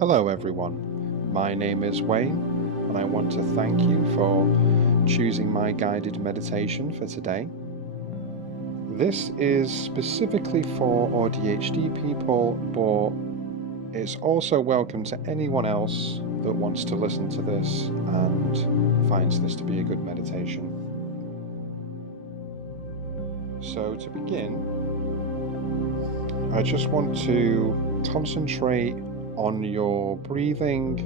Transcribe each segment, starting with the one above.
Hello everyone, my name is Wayne and I want to thank you for choosing my guided meditation for today. This is specifically for AuDHD people, but it's also welcome to anyone else that wants to listen to this and finds this to be a good meditation. So to begin, I just want to concentrate on your breathing,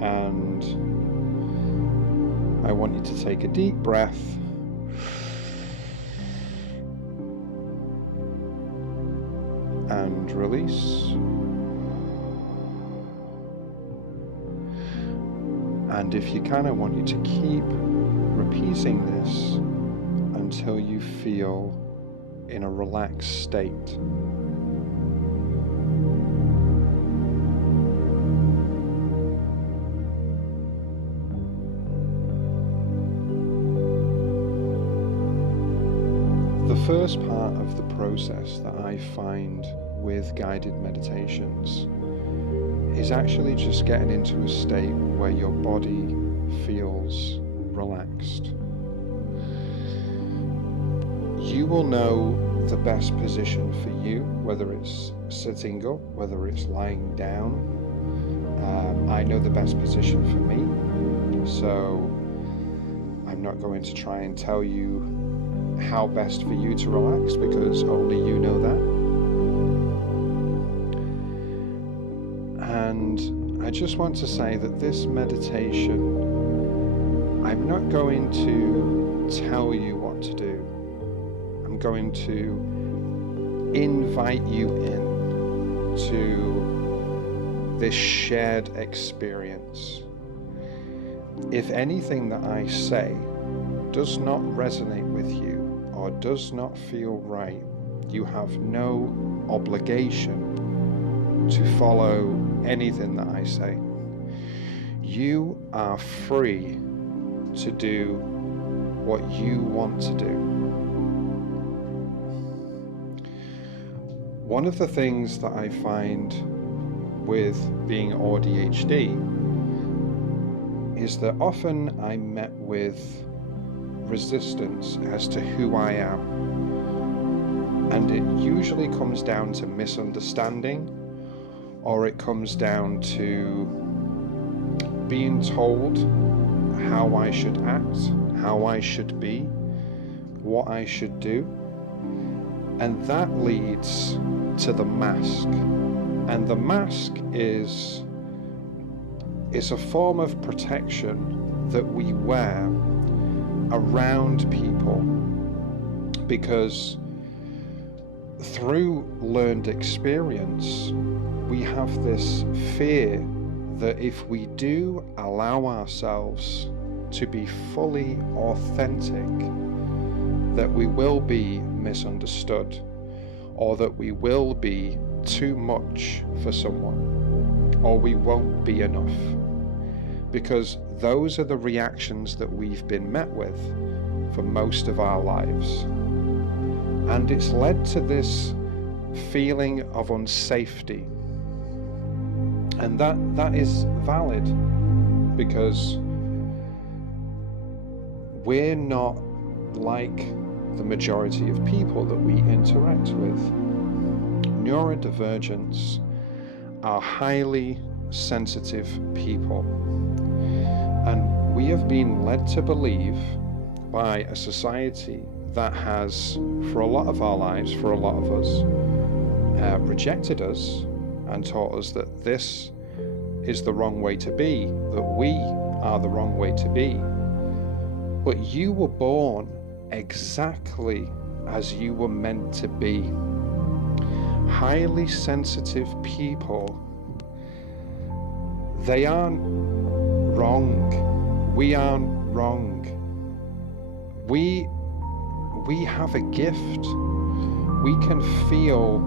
and I want you to take a deep breath and release, and if you can, I want you to keep repeating this until you feel in a relaxed state. The first part of the process that I find with guided meditations is actually just getting into a state where your body feels relaxed. You will know the best position for you, whether it's sitting up, whether it's lying down. I know the best position for me, so I'm not going to try and tell you how best for you to relax, because only you know that. And I just want to say that this meditation, I'm not going to tell you what to do. I'm going to invite you in to this shared experience. If anything that I say does not resonate with you or does not feel right, you have no obligation to follow anything that I say. You are free to do what you want to do. One of the things that I find with being AuDHD is that often I'm met with resistance as to who I am, and it usually comes down to misunderstanding, or it comes down to being told how I should act, how I should be, what I should do, and that leads to the mask. And the mask is a form of protection that we wear around people, because through learned experience we have this fear that if we do allow ourselves to be fully authentic, that we will be misunderstood, or that we will be too much for someone, or we won't be enough, because those are the reactions that we've been met with for most of our lives. And it's led to this feeling of unsafety. And that is valid, because we're not like the majority of people that we interact with. Neurodivergents are highly sensitive people. And we have been led to believe by a society that has, for a lot of our lives, for a lot of us, rejected us and taught us that this is the wrong way to be, that we are the wrong way to be. But you were born exactly as you were meant to be. Highly sensitive people, they aren't wrong. We aren't wrong. We have a gift. We can feel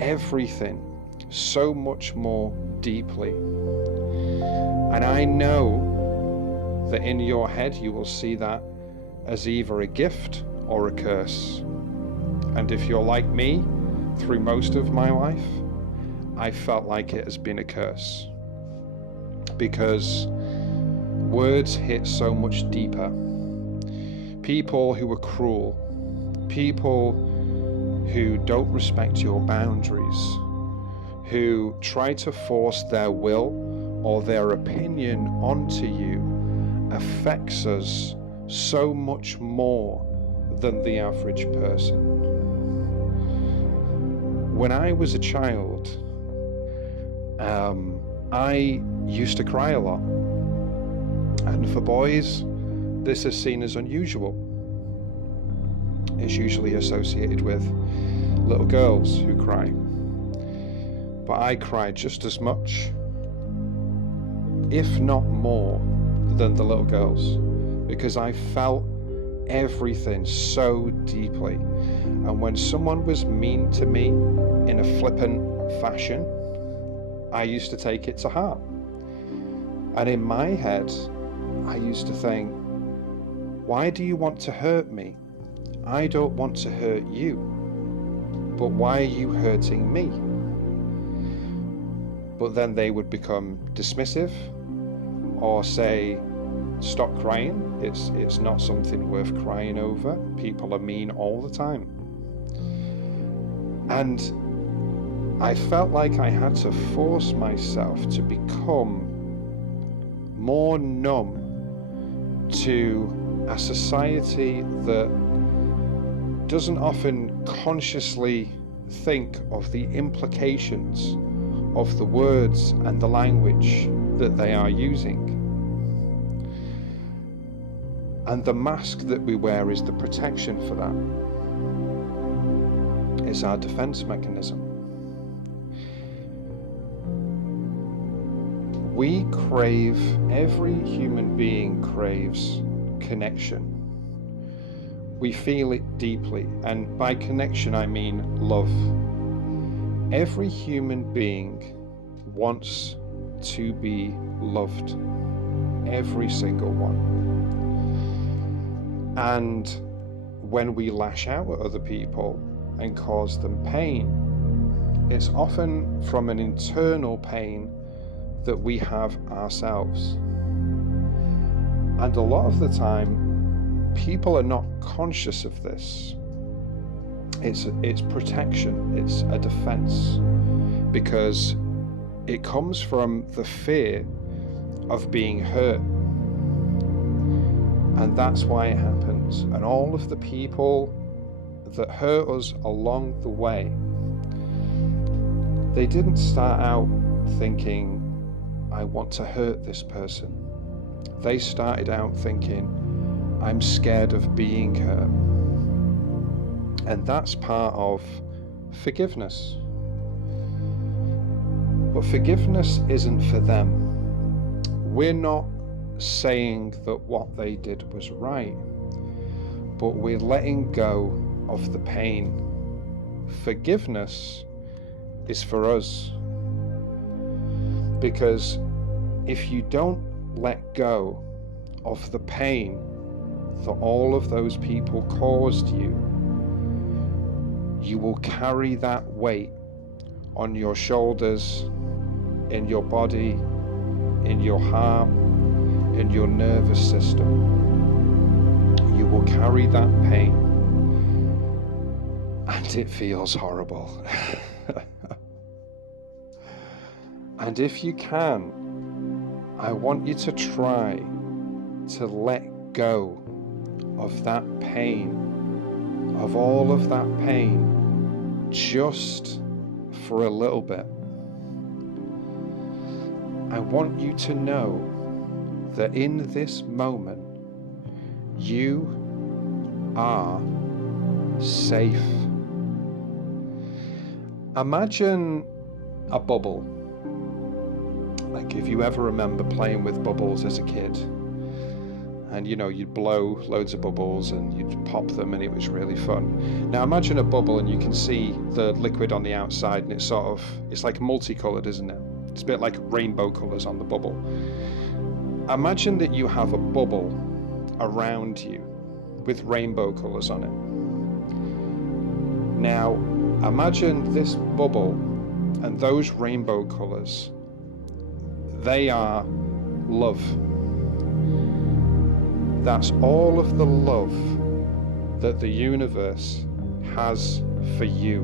everything so much more deeply. And I know that in your head you will see that as either a gift or a curse. And if you're like me, through most of my life, I felt like it has been a curse, because words hit so much deeper. People who are cruel, people who don't respect your boundaries, who try to force their will or their opinion onto you, affects us so much more than the average person. When I was a child, I used to cry a lot, and for boys this is seen as unusual. It's usually associated with little girls who cry, but I cried just as much, if not more, than the little girls, because I felt everything so deeply. And when someone was mean to me in a flippant fashion, I used to take it to heart. And in my head, I used to think, why do you want to hurt me? I don't want to hurt you, but why are you hurting me? But then they would become dismissive or say, stop crying, it's not something worth crying over. People are mean all the time. And I felt like I had to force myself to become more numb to a society that doesn't often consciously think of the implications of the words and the language that they are using. And the mask that we wear is the protection for that. It's our defense mechanism. We crave, every human being craves connection. We feel it deeply, and by connection I mean love. Every human being wants to be loved. Every single one. And when we lash out at other people and cause them pain, it's often from an internal pain that we have ourselves. And a lot of the time, people are not conscious of this. It's protection, it's a defense, because it comes from the fear of being hurt. And that's why it happens. And all of the people that hurt us along the way, they didn't start out thinking, I want to hurt this person. They started out thinking, I'm scared of being hurt. And that's part of forgiveness. But forgiveness isn't for them. We're not saying that what they did was right, but we're letting go of the pain. Forgiveness is for us. Because if you don't let go of the pain that all of those people caused you, you will carry that weight on your shoulders, in your body, in your heart, in your nervous system. You will carry that pain, and it feels horrible. And if you can, I want you to try to let go of that pain, of all of that pain, just for a little bit. I want you to know that in this moment, you are safe. Imagine a bubble. Like if you ever remember playing with bubbles as a kid, and you'd blow loads of bubbles and you'd pop them and it was really fun. Now imagine a bubble and you can see the liquid on the outside, and it's like multicolored, isn't it? It's a bit like rainbow colors on the bubble. Imagine that you have a bubble around you with rainbow colors on it. Now imagine this bubble And those rainbow colours, they are love. That's all of the love that the universe has for you.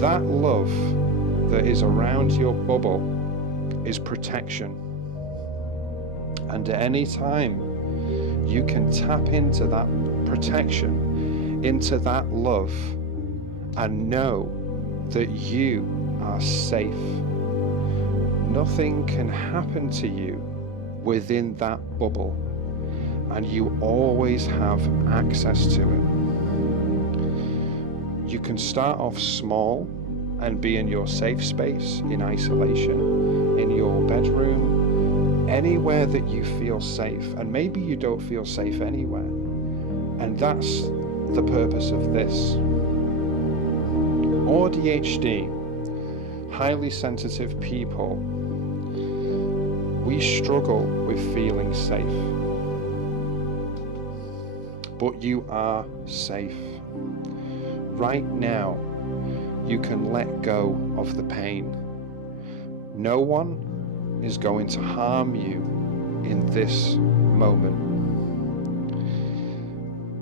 That love that is around your bubble is protection. And at any time, you can tap into that protection, into that love, and know that you are safe. Nothing can happen to you within that bubble, and you always have access to it. You can start off small and be in your safe space, in isolation, in your bedroom, anywhere that you feel safe. And maybe you don't feel safe anywhere. And that's the purpose of this. AuDHD, highly sensitive people, we struggle with feeling safe. But you are safe. Right now, you can let go of the pain. No one is going to harm you in this moment.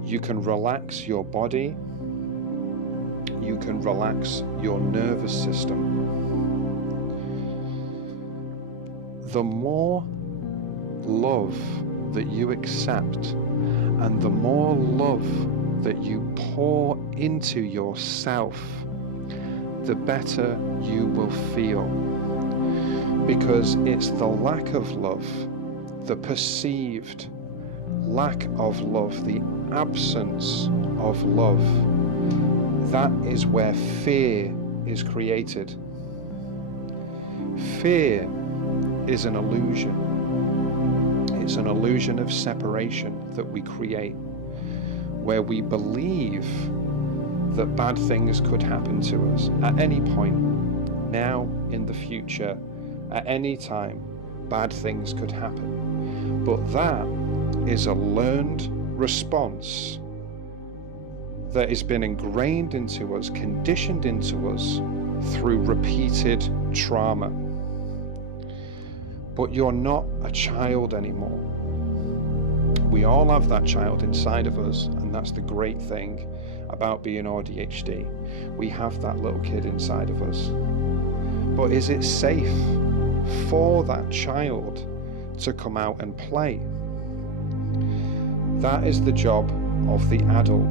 You can relax your body. You can relax your nervous system. The more love that you accept and the more love that you pour into yourself, the better you will feel. Because it's the lack of love, the perceived lack of love, the absence of love, that is where fear is created. Fear is an illusion. It's an illusion of separation that we create, where we believe that bad things could happen to us at any point, now, in the future, at any time, bad things could happen. But that is a learned response that has been ingrained into us, conditioned into us through repeated trauma. But you're not a child anymore. We all have that child inside of us, and that's the great thing about being AuDHD. We have that little kid inside of us. But is it safe for that child to come out and play? That is the job of the adult.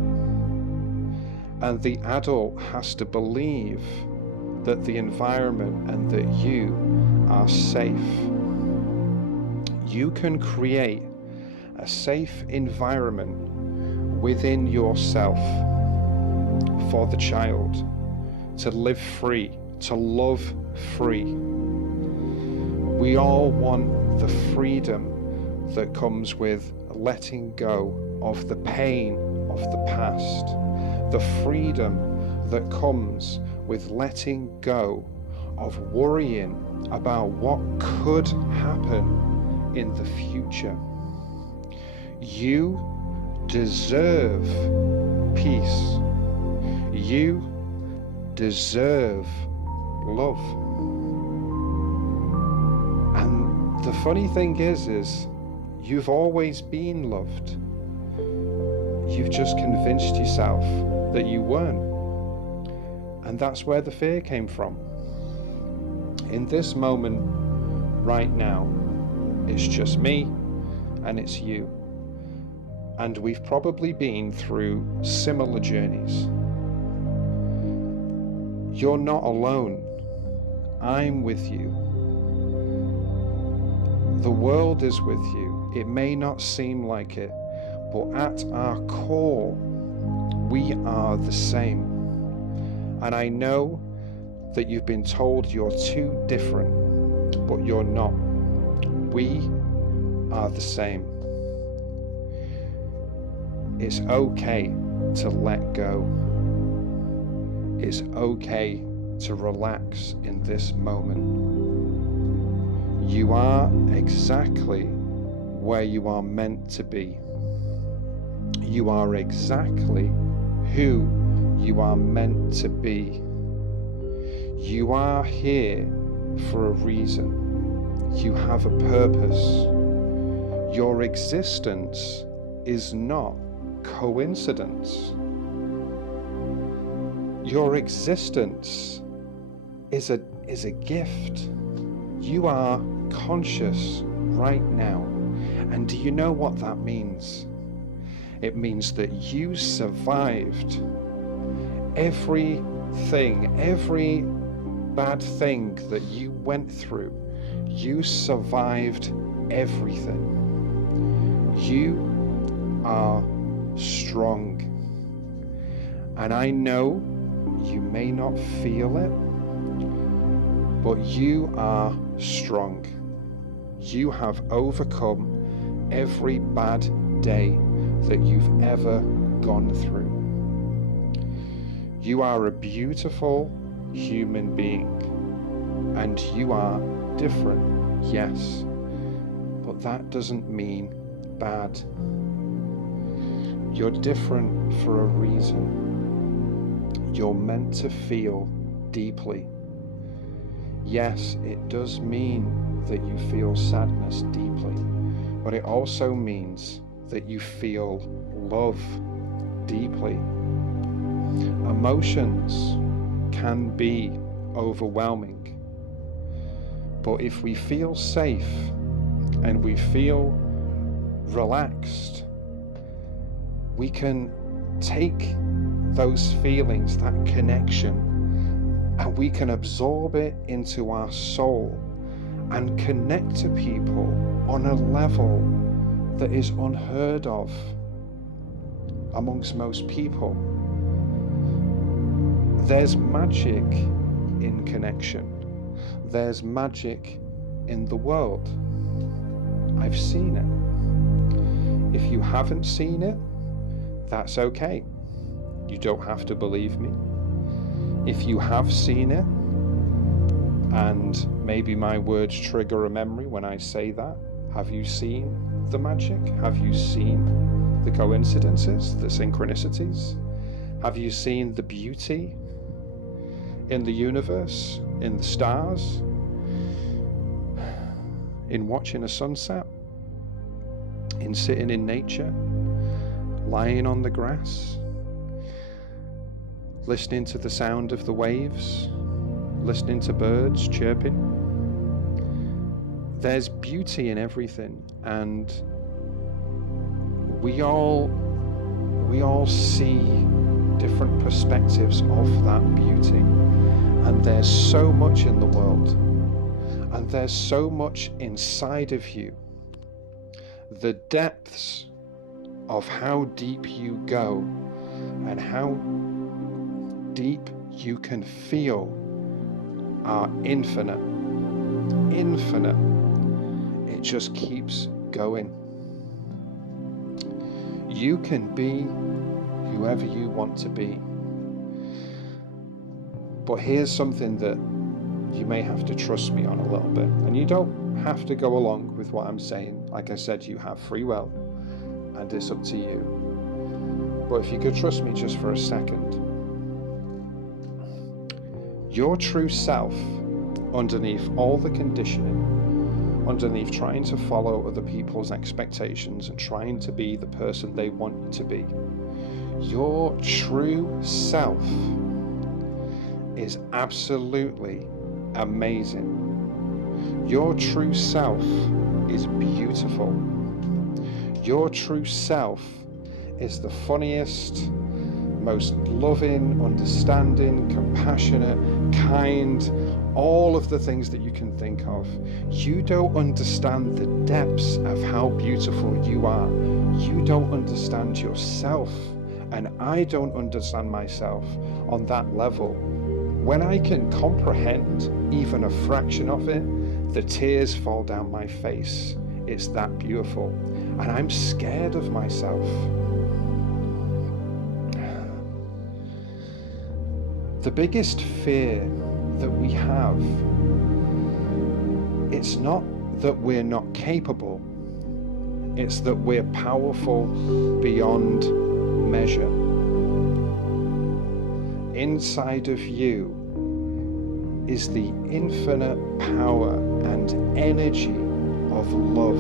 And the adult has to believe that the environment and that you are safe. You can create a safe environment within yourself for the child to live free, to love free. We all want the freedom that comes with letting go of the pain of the past, the freedom that comes with letting go of worrying about what could happen in the future. You deserve peace. You deserve love. And the funny thing is you've always been loved. You've just convinced yourself that you weren't. And that's where the fear came from. In this moment, right now, it's just me and it's you. And we've probably been through similar journeys. You're not alone. I'm with you. The world is with you. It may not seem like it, but at our core, we are the same. And I know that you've been told you're too different, but you're not. We are the same. It's okay to let go. It's okay to relax in this moment. You are exactly where you are meant to be. You are exactly who you are meant to be. You are here for a reason. You have a purpose. Your existence is not coincidence. Your existence is a gift. You are conscious right now. And do you know what that means? It means that you survived everything, every bad thing that you went through. You survived everything. You are strong. And I know you may not feel it, but you are strong. You have overcome every bad day that you've ever gone through. You are a beautiful human being, and you are different, yes, but that doesn't mean bad. You're different for a reason. You're meant to feel deeply. Yes, it does mean that you feel sadness deeply, but it also means that you feel love deeply. Emotions can be overwhelming, but if we feel safe and we feel relaxed, we can take those feelings, that connection, and we can absorb it into our soul and connect to people on a level that is unheard of amongst most people. There's magic in connection. There's magic in the world. I've seen it. If you haven't seen it, that's okay. You don't have to believe me. If you have seen it, and maybe my words trigger a memory when I say that, have you seen the magic? Have you seen the coincidences, the synchronicities? Have you seen the beauty in the universe, in the stars, in watching a sunset, in sitting in nature, lying on the grass, listening to the sound of the waves, listening to birds chirping? There's beauty in everything, and we all see different perspectives of that beauty. And there's so much in the world, and there's so much inside of you. The depths of how deep you go and how deep you can feel are infinite. Infinite. It just keeps going. You can be whoever you want to be. But here's something that you may have to trust me on a little bit. And you don't have to go along with what I'm saying. Like I said, you have free will, and it's up to you. But if you could trust me just for a second. Your true self, underneath all the conditioning, underneath trying to follow other people's expectations and trying to be the person they want you to be, your true self is absolutely amazing. Your true self is beautiful. Your true self is the funniest, most loving, understanding, compassionate, kind, all of the things that you can think of. You don't understand the depths of how beautiful you are. You don't understand yourself, and I don't understand myself on that level. When I can comprehend even a fraction of it, the tears fall down my face. It's that beautiful, and I'm scared of myself. The biggest fear that we have, it's not that we're not capable, it's that we're powerful beyond measure. Inside of you is the infinite power and energy of love.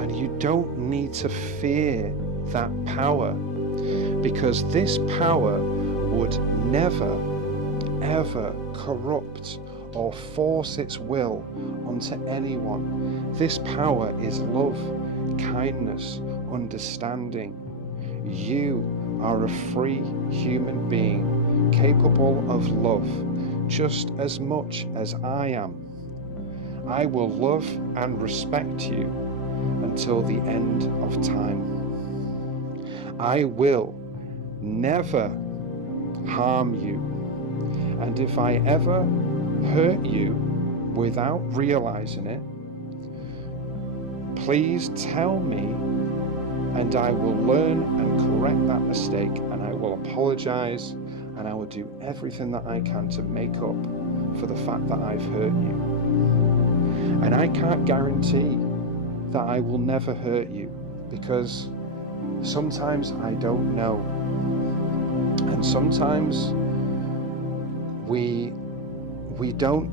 And you don't need to fear that power, because this power would never, ever corrupt or force its will onto anyone. This power is love, kindness, understanding. You are a free human being capable of love just as much as I am. I will love and respect you until the end of time. I will never harm you, and if I ever hurt you without realizing it, please tell me, and I will learn and correct that mistake, and I will apologize, and I will do everything that I can to make up for the fact that I've hurt you. And I can't guarantee that I will never hurt you, because sometimes I don't know. And sometimes we don't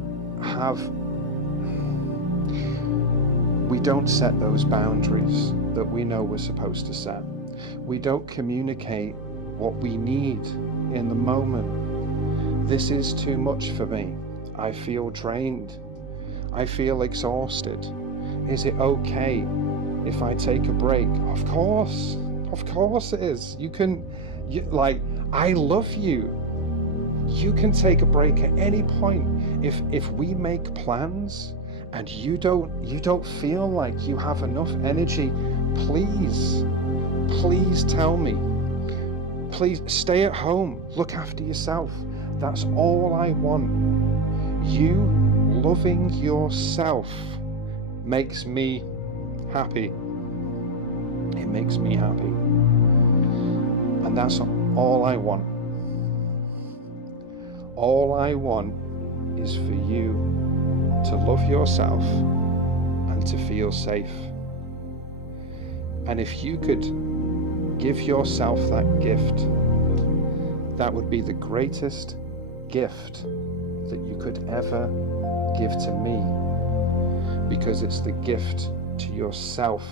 set those boundaries that we know we're supposed to set. We don't communicate what we need in the moment. This is too much for me. I feel drained. I feel exhausted. Is it okay if I take a break? Of course it is. I love you. You can take a break at any point. If we make plans and you don't feel like you have enough energy, please tell me. Please stay at home, look after yourself. That's all I want. You loving yourself makes me happy. It makes me happy. And that's all I want. All I want is for you to love yourself and to feel safe. And if you could give yourself that gift, that would be the greatest gift that you could ever give to me, because it's the gift to yourself.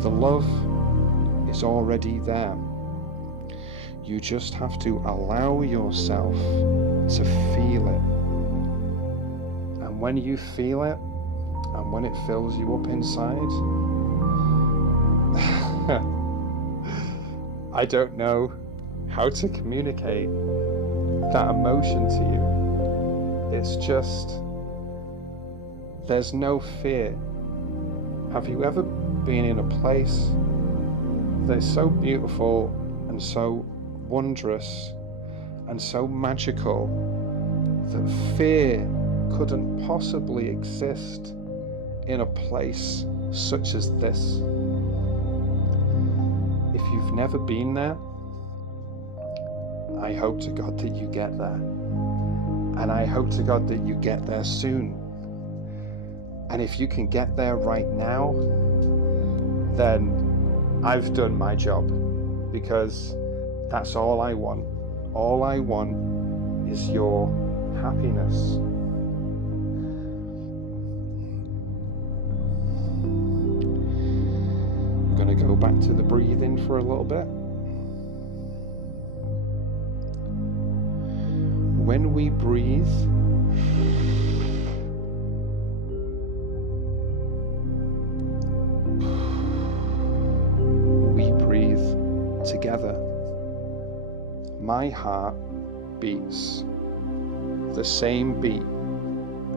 The love is already there. You just have to allow yourself to feel it. And when you feel it, and when it fills you up inside, I don't know how to communicate that emotion to you. It's just, there's no fear. Have you ever been in a place that's so beautiful and so wondrous and so magical that fear couldn't possibly exist in a place such as this? If you've never been there, I hope to God that you get there. And I hope to God that you get there soon. And if you can get there right now, then I've done my job, because that's all I want. All I want is your happiness. I'm going to go back to the breathing for a little bit. When we breathe, we breathe together. My heart beats the same beat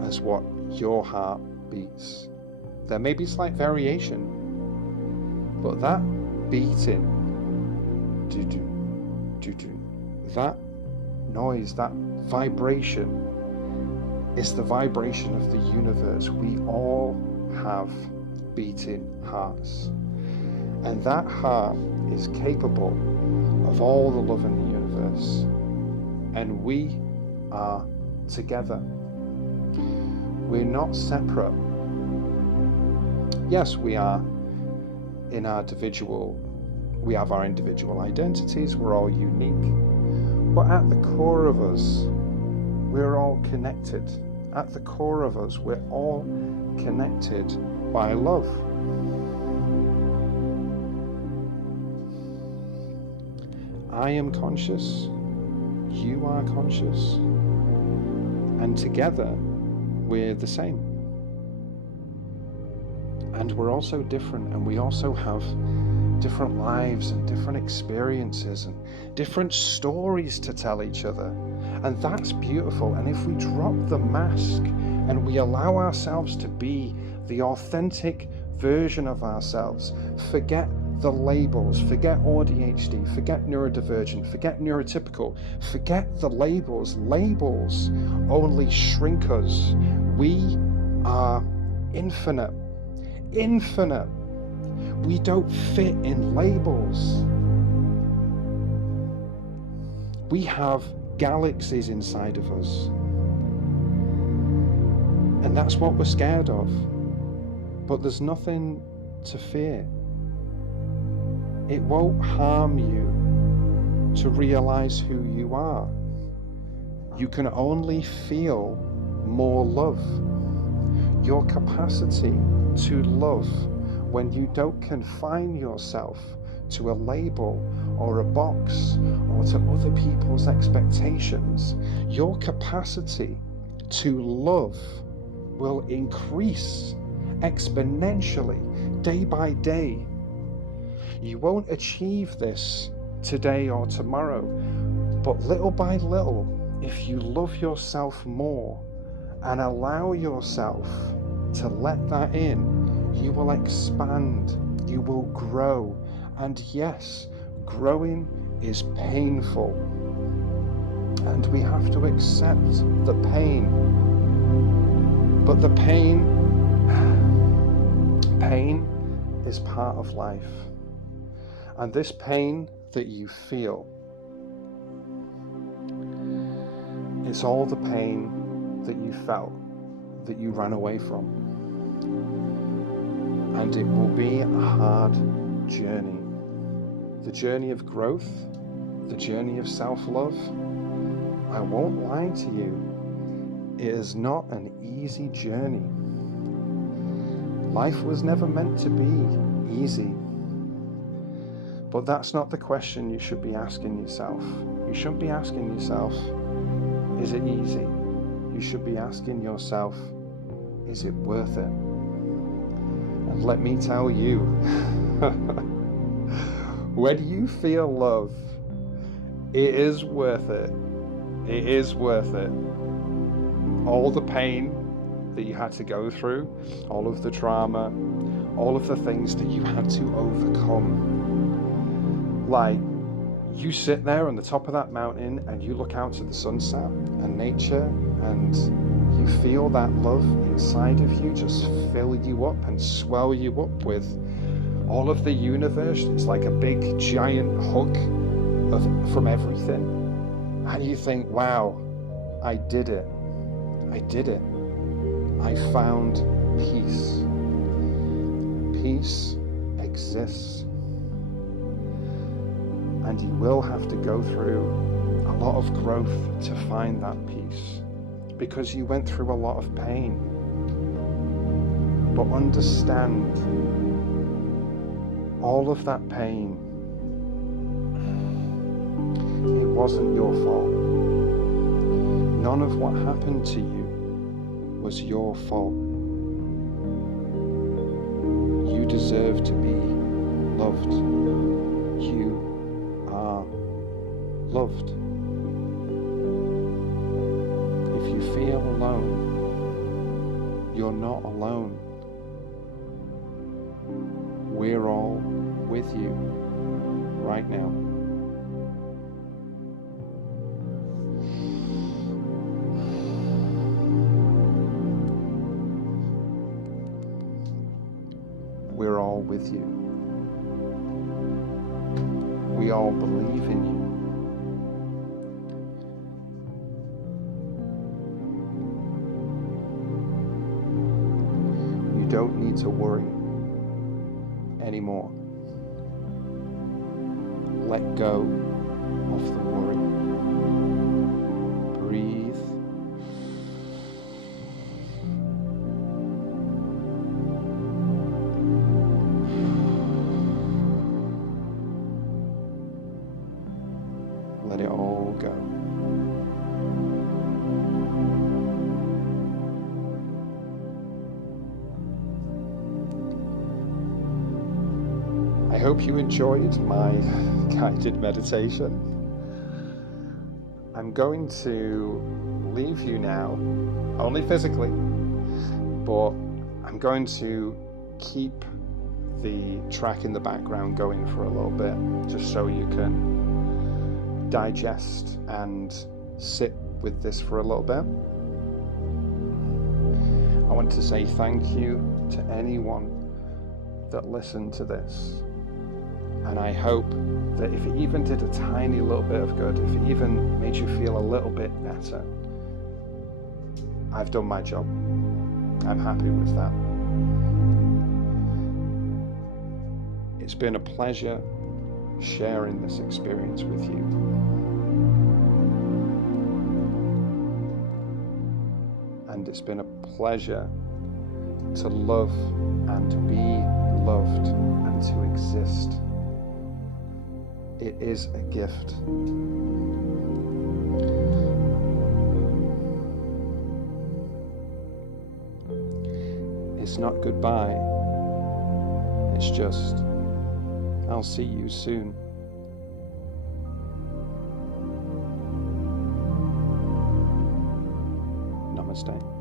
as what your heart beats. There may be slight variation, but that beating, that noise, that vibration is the vibration of the universe. We all have beating hearts, and that heart is capable of all the love in the universe, and we are together. We're not separate. Yes, we are we have our individual identities, we're all unique, But at the core of us, we're all connected. At the core of us, we're all connected by love. I am conscious, you are conscious, and together we're the same. And we're also different, and we also have different lives and different experiences and different stories to tell each other. And that's beautiful. And if we drop the mask and we allow ourselves to be the authentic version of ourselves, forget the labels, forget AuDHD, forget neurodivergent, forget neurotypical, forget the labels. Labels only shrink us. We are infinite. Infinite. We don't fit in labels. We have galaxies inside of us. And that's what we're scared of. But there's nothing to fear. It won't harm you to realize who you are. You can only feel more love. Your capacity to love, when you don't confine yourself to a label or a box or to other people's expectations, your capacity to love will increase exponentially day by day. You won't achieve this today or tomorrow, but little by little, if you love yourself more and allow yourself to let that in, you will expand, you will grow. And yes, growing is painful, and we have to accept the pain. But the pain is part of life. And this pain that you feel, it's all the pain that you felt, that you ran away from. And it will be a hard journey. The journey of growth, the journey of self-love. I won't lie to you, it is not an easy journey. Life was never meant to be easy. But that's not the question you should be asking yourself. You shouldn't be asking yourself, is it easy? You should be asking yourself, is it worth it? And let me tell you, when you feel love, it is worth it. It is worth it. All the pain that you had to go through, all of the trauma, all of the things that you had to overcome. Like, you sit there on the top of that mountain and you look out to the sunset and nature, and you feel that love inside of you just fill you up and swell you up with all of the universe. It's like a big giant hug from everything. And you think, wow, I did it. I did it. I found peace. Peace exists. And you will have to go through a lot of growth to find that peace, because you went through a lot of pain. But understand, all of that pain, it wasn't your fault. None of what happened to you was your fault. You deserve to be loved. You are loved. If you feel alone, you're not alone. We're all with you right now. We're all with you. We all believe in you. You don't need to worry anymore. Let go of off the worry. Breathe. Let it all go. I hope you enjoyed my guided meditation. I'm going to leave you now, only physically, but I'm going to keep the track in the background going for a little bit, just so you can digest and sit with this for a little bit. I want to say thank you to anyone that listened to this. And I hope that if it even did a tiny little bit of good, if it even made you feel a little bit better, I've done my job. I'm happy with that. It's been a pleasure sharing this experience with you. And it's been a pleasure to love and be loved and to exist. It is a gift. It's not goodbye. It's just, I'll see you soon. Namaste.